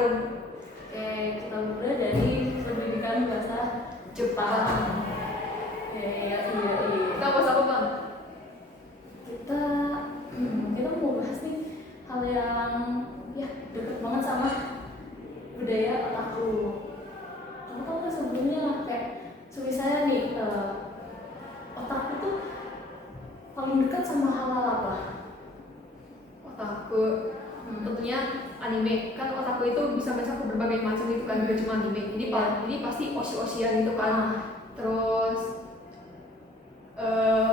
Harum. Oke, kita mulai dari pendidikan bahasa Jepang. Iya. Kita bahas apa bang? Kita mau bahas nih hal yang ya deket banget sama budaya otaku. Kamu tahu nggak sebelumnya kayak misalnya nih otaku tuh paling dekat sama hal apa? Otaku tentunya anime. Kan otaku itu bisa mencakup berbagai macam itu kan, gak cuma anime. Ini pasti osi-osian gitu kan. Terus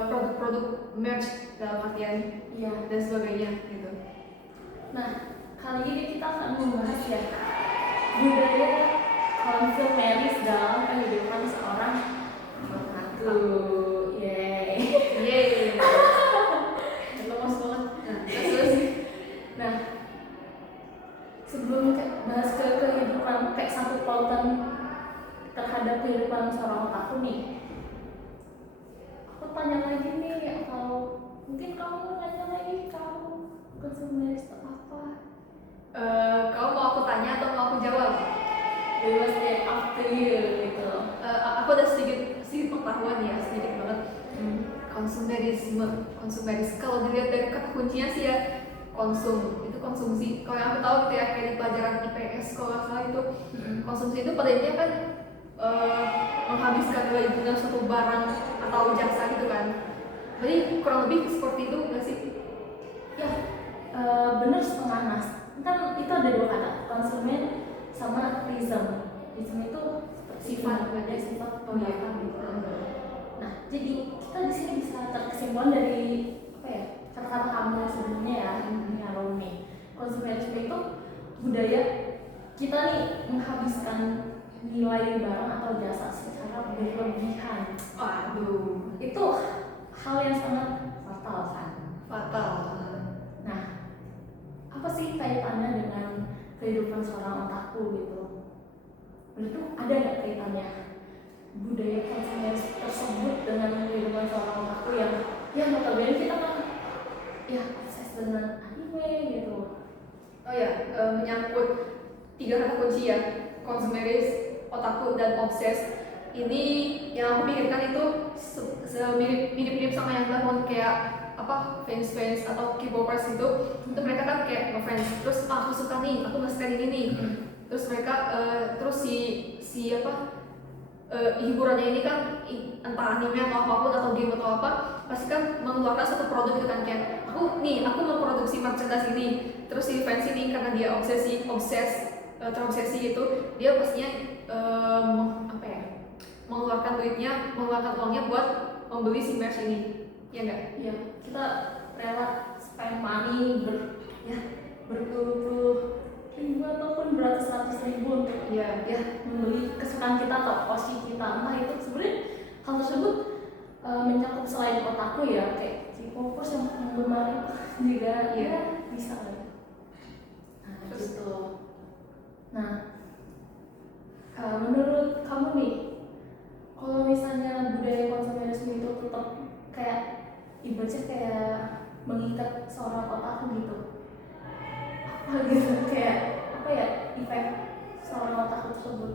produk-produk merch dalam artian dan sebagainya gitu. Nah, kali ini kita akan membahas ya budaya konsumeris dalam kehidupan seorang otaku. Yeay. Lemas banget. Terus nah, sebelum bahas ke kehidupan kayak satu pautan terhadap kehidupan seorang otaku nih, aku tanya lagi nih, atau mungkin kamu nanya lagi, kamu konsumeris itu apa? kamu mau aku tanya atau mau aku jawab? Bebas deh, up to you gitu. Aku ada sedikit pengetahuan ya, sedikit banget. Konsumeris. Kalau dilihat dari kata kuncinya sih ya, itu konsumsi. Kalau yang aku tahu gitu ya, kayak di pelajaran IPS kalau nggak salah itu, konsumsi itu pada intinya kan menghabiskan dengan suatu barang atau jasa gitu kan. Jadi kurang lebih seperti itu nggak sih? Ya, bener setengah mas. Kan itu ada dua kata, konsumen sama reason. Reason itu sifat penggunaan gitu. Nah, jadi kita di sini bisa terkesimpulan dari apa ya, kata-kata kamu sebelumnya ya, Romi. Konsumerisme itu budaya kita nih menghabiskan nilai barang atau jasa secara berlebihan. Aduh, Itu hal yang sangat fatal kan? fatal. Nah, apa sih kaitannya dengan kehidupan seorang otaku gitu? Menurutku ada nggak kaitannya budaya konsumeris tersebut dengan kehidupan seorang otaku yang notabene kita kan ya obses dengan anime gitu. Oh ya, menyangkut 3 kata kunci ya, konsumeris, otaku, dan obses. Ini yang aku pikirkan itu mirip-mirip sama yang dilakukan kayak fans atau K-popers itu mereka kan kayak ngefans, terus aku suka nih, aku nge-stan ini nih, terus mereka terus si hiburannya ini kan entah anime atau apapun atau game atau apa, pasti kan mengeluarkan satu produk gitu kan, kayak aku memproduksi merchandise ini, terus si fans ini karena dia terobsesi gitu, dia pastinya mengeluarkan uangnya buat membeli si merch ini, ya enggak? Iya, kita rela spend money berpuluh ribu ataupun beratus-ratus ribu untuk membeli kesukaan kita atau osi kita. Entah itu sebenarnya hal tersebut mencakup selain otaku ya, kayak K-popers yang gemar juga bisa kan. Nah, gitu. Nah, menurut kamu nih, kalau misalnya budaya konsumerisme itu tetap kayak ibaratnya kayak mengikat seorang otaku gitu, kayak apa ya efek seorang otaku tersebut?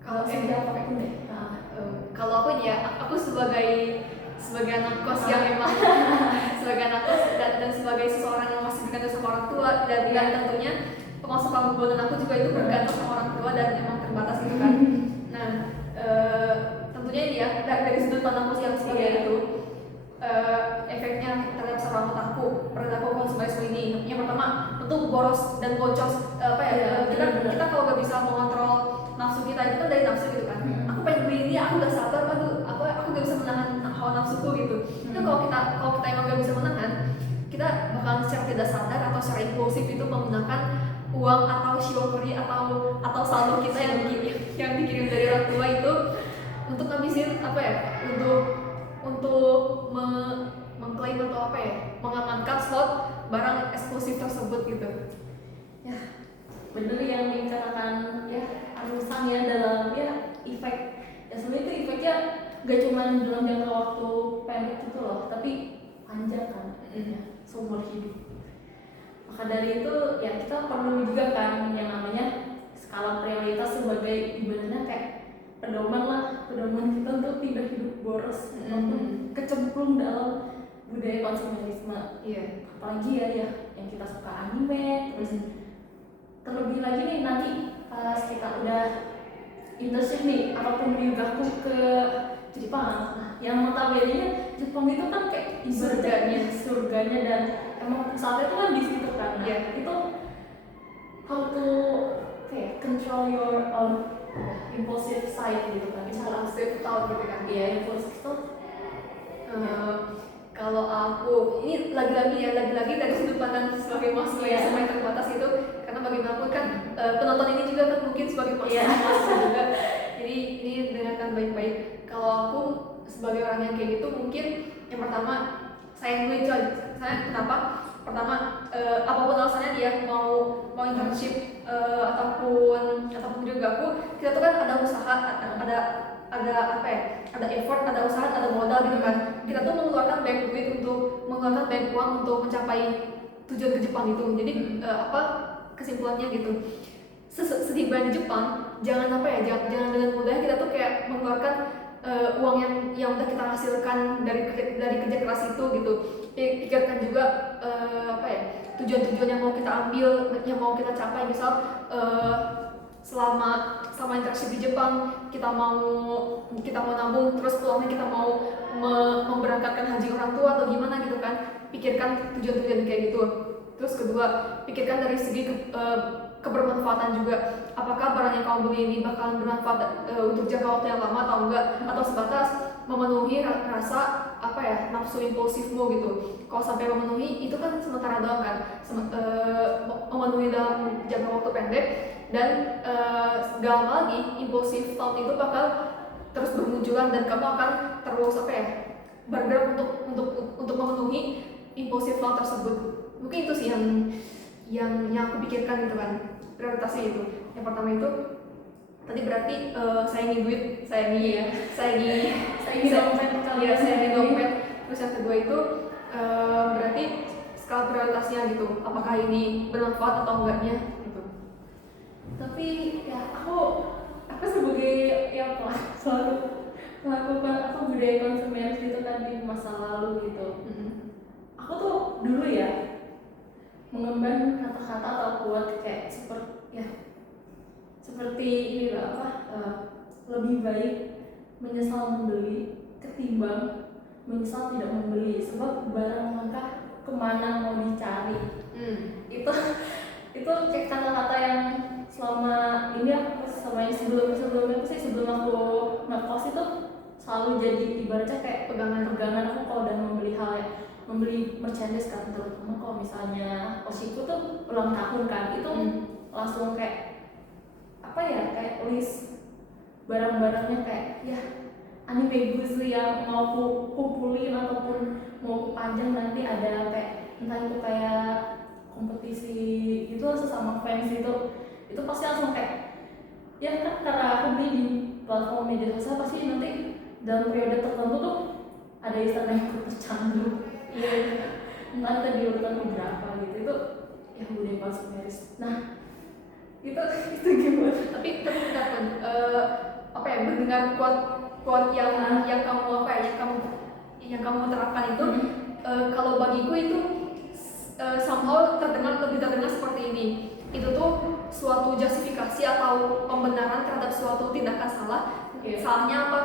Kalau apapun deh. Kalau aku sebagai anak kos yang memang sebagai anak kos dan sebagai seseorang yang masih bergantung sama orang tua, dan tentunya pemasukan bulanan aku juga itu bergantung sama orang tua dan memang terbatas gitu kan. Nah, tentunya ini ya dari sudut pandangku yang sebagai itu, efeknya terhadap seorang otaku, perilaku konsumerisme ini. Yang pertama, tentu boros dan boncos. Kita kalau gak bisa mengontrol nafsu kita, itu kan dari nafsu gitu kan. Aku pengen beli ini, aku gak sabar, aku gak bisa menahan hawa nafsuku gitu. Itu kalau kita emang gak bisa menahan, kita bakalan secara tidak sadar atau secara impulsif itu menggunakan uang atau shiokuri atau saldo kita yang dikirim dari orang tua itu untuk ngabisin untuk mengklaim atau mengamankan slot barang eksklusif tersebut gitu. Ya, bener yang dikatakan Arusan ya dalam efek. Ya sebenarnya itu efeknya gak cuma dalam jangka waktu pendek gitu loh, tapi panjang kan, seumur hidup. Maka dari itu ya kita perlu juga kan yang namanya skala prioritas sebagai ibaratnya kayak pedoman kita untuk tidak hidup boros ataupun kecemplung dalam budaya konsumerisme. Iya. Apalagi ya yang kita suka anime, terus terlebih lagi nih nanti pas kita udah internship nih ataupun diugaku ke Jepang. Nah, yang notabene Jepang itu kan kayak surganya dan emang pusatnya itu kan di situ kan. Nah, itu how to control your own impulsive side gitu kan. Impulsive thought gitu kan. Iya, impulsive thought. Kalau aku ini lagi-lagi dari sudut pandang sebagai mahasiswa yang semakin terbatas itu, karena bagaimanapun kan penonton ini juga kan mungkin sebagai mahasiswa juga, jadi ini dengarkan baik-baik. Kalau aku sebagai orang yang kayak gitu, mungkin yang pertama saya kenapa? Pertama, apapun alasannya dia mau internship ataupun juga aku, kita tuh kan ada usaha, ada apa ya, ada effort, ada usaha, ada modal gitu kan. Kita tuh mengeluarkan banyak uang untuk mencapai tujuan ke Jepang itu. Jadi kesimpulannya gitu, setibanya di Jepang, jangan dengan mudah kita tuh kayak mengeluarkan uang yang udah kita hasilkan dari kerja keras itu gitu. Pikirkan juga tujuan-tujuan yang mau kita ambil, yang mau kita capai. Misal selama internship di Jepang kita mau nabung, terus pulangnya kita mau memberangkatkan haji orang tua atau gimana gitu kan. Pikirkan tujuan-tujuan kayak gitu. Terus kedua, pikirkan dari segi kebermanfaatan juga. Apakah barang yang kamu beli ini bakalan bermanfaat untuk jangka waktu yang lama atau enggak, atau sebatas memenuhi rasa nafsu impulsifmu gitu. Kalau sampai memenuhi itu kan sementara doang kan, memenuhi dalam jangka waktu pendek, dan gak lama lagi impulsif thought itu bakal terus bermunculan dan kamu akan terus bergerak untuk memenuhi impulsif thought tersebut. Mungkin itu sih yang aku pikirkan gitu kan, prioritasnya itu. Yang pertama itu tadi berarti sayangi duit, sayangi dompet. Terus yang kedua itu berarti skala prioritasnya gitu, apakah ini bermanfaat atau enggaknya gitu. Tapi ya aku sebagai yang selalu melakukan budaya konsumeris gitu kan di masa lalu gitu. Aku tuh dulu ya mengemban kata-kata atau quote kayak seperti ini lebih baik menyesal membeli ketimbang menyesal tidak membeli, sebab barang langka kemana mau dicari. Itu kayak kata-kata yang selama ini aku sebelumnya sebelum aku ngekos itu selalu jadi ibaratnya kayak pegangan aku kalau udah membeli merchandise kan, terutama kalau misalnya Oshiku tuh ulang tahun kan, itu langsung kayak kayak list barang-barangnya kayak anime bagus yang mau aku kumpulin ataupun mau aku panjang, nanti ada kayak entah itu kayak kompetisi itu sesama fans itu pasti langsung kayak kan karena aku beli di platform media sosial, pasti nanti dalam periode tertentu tuh ada istilah yang aku tercandu entah itu di urutan beberapa gitu, itu budaya konsumeris. Nah itu gimana? Tapi bentar pun mendengar quote yang kamu terapkan itu, kalau bagiku itu somehow lebih terdengar seperti ini. Itu tuh suatu justifikasi atau pembenaran terhadap suatu tindakan salah. Salahnya apa?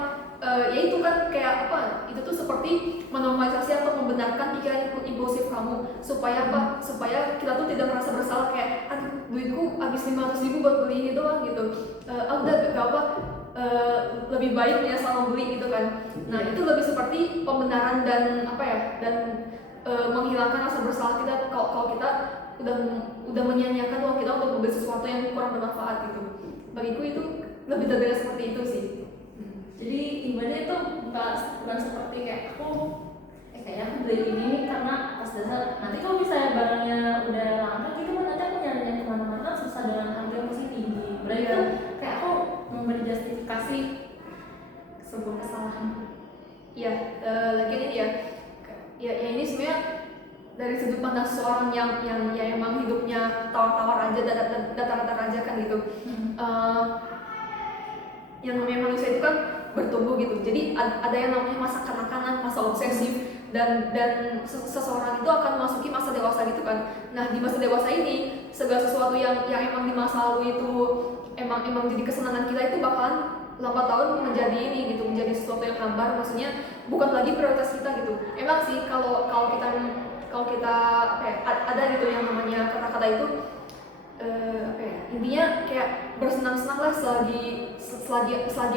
Itu kan kayak itu tuh seperti menormalisasi atau membenarkan pikiran impulsif kamu, supaya supaya kita tuh tidak merasa bersalah kayak aduh duitku habis 500.000 buat beli ini doang gitu. Udah gak apa, lebih baik menyesal membeli gitu kan. Nah itu lebih seperti pembenaran dan menghilangkan rasa bersalah kita kalau kita udah menyia-nyiakan uang kita untuk membeli sesuatu yang kurang bermanfaat gitu. Bagiku itu lebih terdengar seperti itu sih. Jadi ibaratnya itu bukan seperti kayak aku kayaknya aku beli ini nih karena atas dasar nanti kalau misalnya barangnya udah langka gitu kan, nanti aku nyarinya kemana-mana susah dengan harga yang masih tinggi. Berarti itu kayak aku memberi justifikasi sebuah kesalahan. Lagian ini ya ini sebenarnya dari sudut pandang seseorang yang emang hidupnya tawar-tawar aja, datar-datar aja kan gitu. Yang namanya manusia itu kan bertumbuh gitu. Jadi ada yang namanya masa kanak-kanak, masa obsesif, dan seseorang itu akan memasuki masa dewasa gitu kan. Nah, di masa dewasa ini segala sesuatu yang emang di masa lalu itu emang jadi kesenangan kita itu bakalan lambat laun menjadi ini gitu, menjadi sesuatu yang hambar, maksudnya bukan lagi prioritas kita gitu. Emang sih kalau kita apa ya, ada gitu yang namanya kata-kata itu apa ya, intinya kayak bersenang-senang lah selagi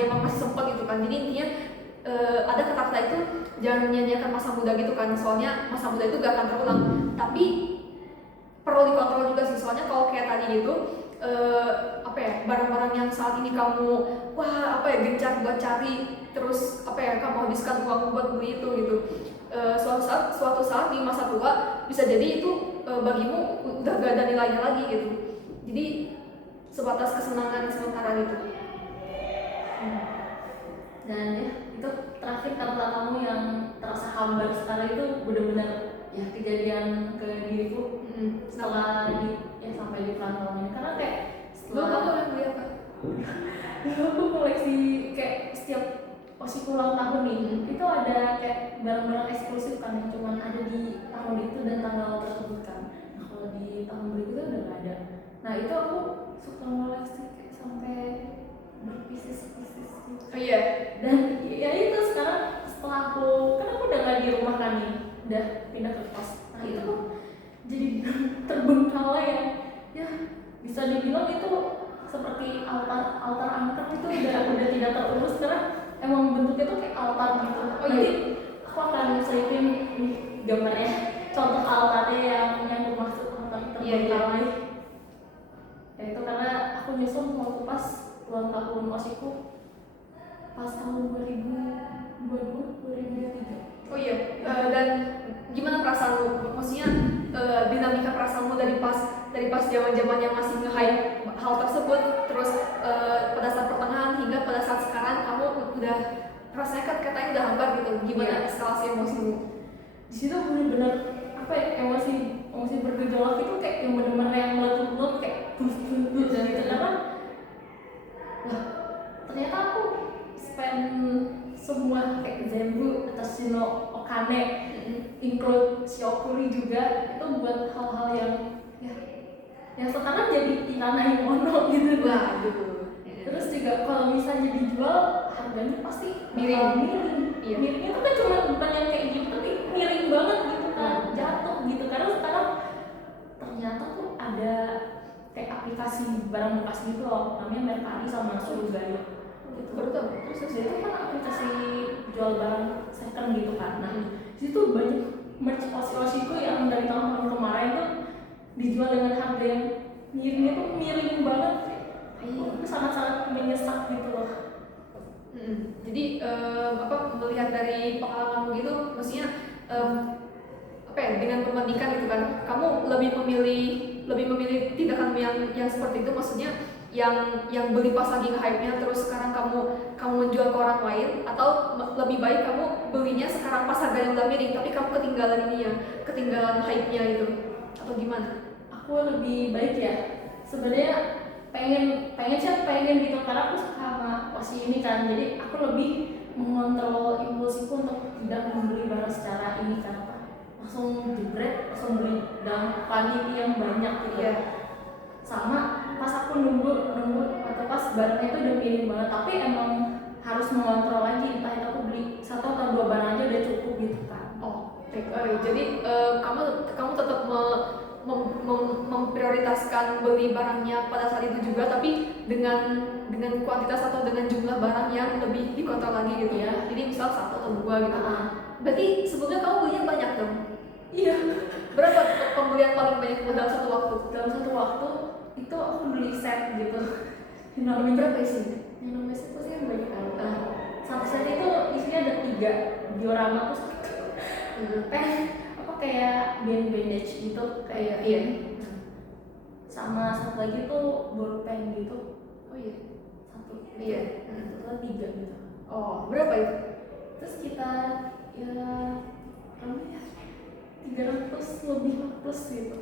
emang masih sempat gitu kan. Jadi intinya ada kata-kata itu jangan menyanyiakan masa muda gitu kan, soalnya masa muda itu gak akan terulang. Tapi perlu dikontrol juga sih, soalnya kalau kayak tadi gitu apa ya, barang-barang yang saat ini kamu gencar buat cari, terus apa ya, kamu habiskan uang buat beli itu gitu, suatu saat di masa tua bisa jadi itu bagimu udah gak ada nilainya lagi gitu. Jadi sebatas kesenangan sementara gitu. Dan ya itu terakhir kata kamu yang terasa hambar sekarang itu benar-benar ya kejadian ke diriku setelah sampai di perantauan ini, karena kayak setelah kamu yang beli apa? aku koleksi kayak setiap osiku ulang tahun nih, itu ada kayak barang-barang eksklusif kan yang cuma ada di tahun itu dan tanggal tersebut kan. Nah kalau di tahun berikutnya udah gak ada. Nah itu aku suka koleksi kayak sampai berpieces-pieces gitu. Oh iya. Dan ya itu sekarang setelah aku udah gak di rumah kan nih, udah pindah ke kos. Nah itu jadi terbengkalai yang ya bisa dibilang itu seperti altar angker itu udah tidak terurus, karena emang bentuknya tuh kayak altar gitu. Oh iya. Nanti aku akan selipin gambarnya, contoh altarnya yang bermaksud altar terbengkalai. Ya itu karena aku nyusun waktu pas ulang tahun osiku pas tahun 2023. Oh iya. Dan gimana perasaanmu? Maksudnya dinamika perasaanmu dari pas zaman yang masih nge-hype hal tersebut, terus pada saat pertengahan hingga pada saat sekarang kamu udah rasanya katanya udah hambar gitu. Gimana eskalasi emosimu? Di situ benar-benar apa ya, emosi bergejolak itu kayak yang benar-benar yang meletup-letup kayak gitu. Karena ternyata aku spend semua kayak Zenbu atau Shino Okane, include Shiokuri juga, itu buat hal-hal yang sekarang jadi ikanai mono gitu. Waduh. Terus juga kalau misalnya dijual harganya pasti miring. Iya. Miringnya tuh kan cuma bukan yang kayak gitu, tapi miring banget gitu kan, jatuh gitu. Karena sekarang ternyata tuh ada kayak aplikasi barang bekas gitu loh, namanya Mercari sama Surugaya. Gitu. Betul. Terus itu kan aplikasi jual barang second gitu kan. Nah, situ banyak merch osi-osiku yang dari tahun kemarin tuh dijual dengan harga yang miringnya tuh miring banget. Itu sangat-sangat menyesak gitu loh. Jadi melihat dari pengalamanmu gitu, maksudnya dengan perbandingan gitu kan, kamu lebih memilih tindakan yang seperti itu, maksudnya yang beli pas lagi nge-hype-nya terus sekarang kamu menjual ke orang lain, atau lebih baik kamu belinya sekarang pas harganya udah miring tapi kamu ketinggalan hype-nya itu, atau gimana? Aku lebih baik ya sebenarnya pengen gitu, karena aku suka sama osi ini kan, jadi aku lebih mengontrol impulsiku untuk tidak membeli barang secara ini kan, langsung jebret, langsung beli dalam kuantiti yang banyak gitu. Sama pas aku nunggu atau pas barangnya itu udah miring banget, tapi emang harus mengontrol lagi, entah itu aku beli 1 atau 2 barang aja udah cukup gitu kan. Jadi kamu tetap memprioritaskan beli barangnya pada saat itu juga, tapi dengan kuantitas atau dengan jumlah barang yang lebih dikontrol lagi gitu ya. Jadi misal 1 atau 2 gitu. Berarti sebelumnya kamu belinya banyak dong? Iya. Berapa pembelian paling banyak dalam satu waktu? Dalam satu waktu itu aku beli set gitu. Namanya berapa isinya? Yang namanya set pasti yang banyak kan. Satu set itu isinya ada 3 diorama terus kayak bandage gitu, kayak sama satu lagi tuh bolpen gitu. Oh iya. Satu 3 gitu. Oh, berapa itu? Terus kita ya 300 lebih plus gitu.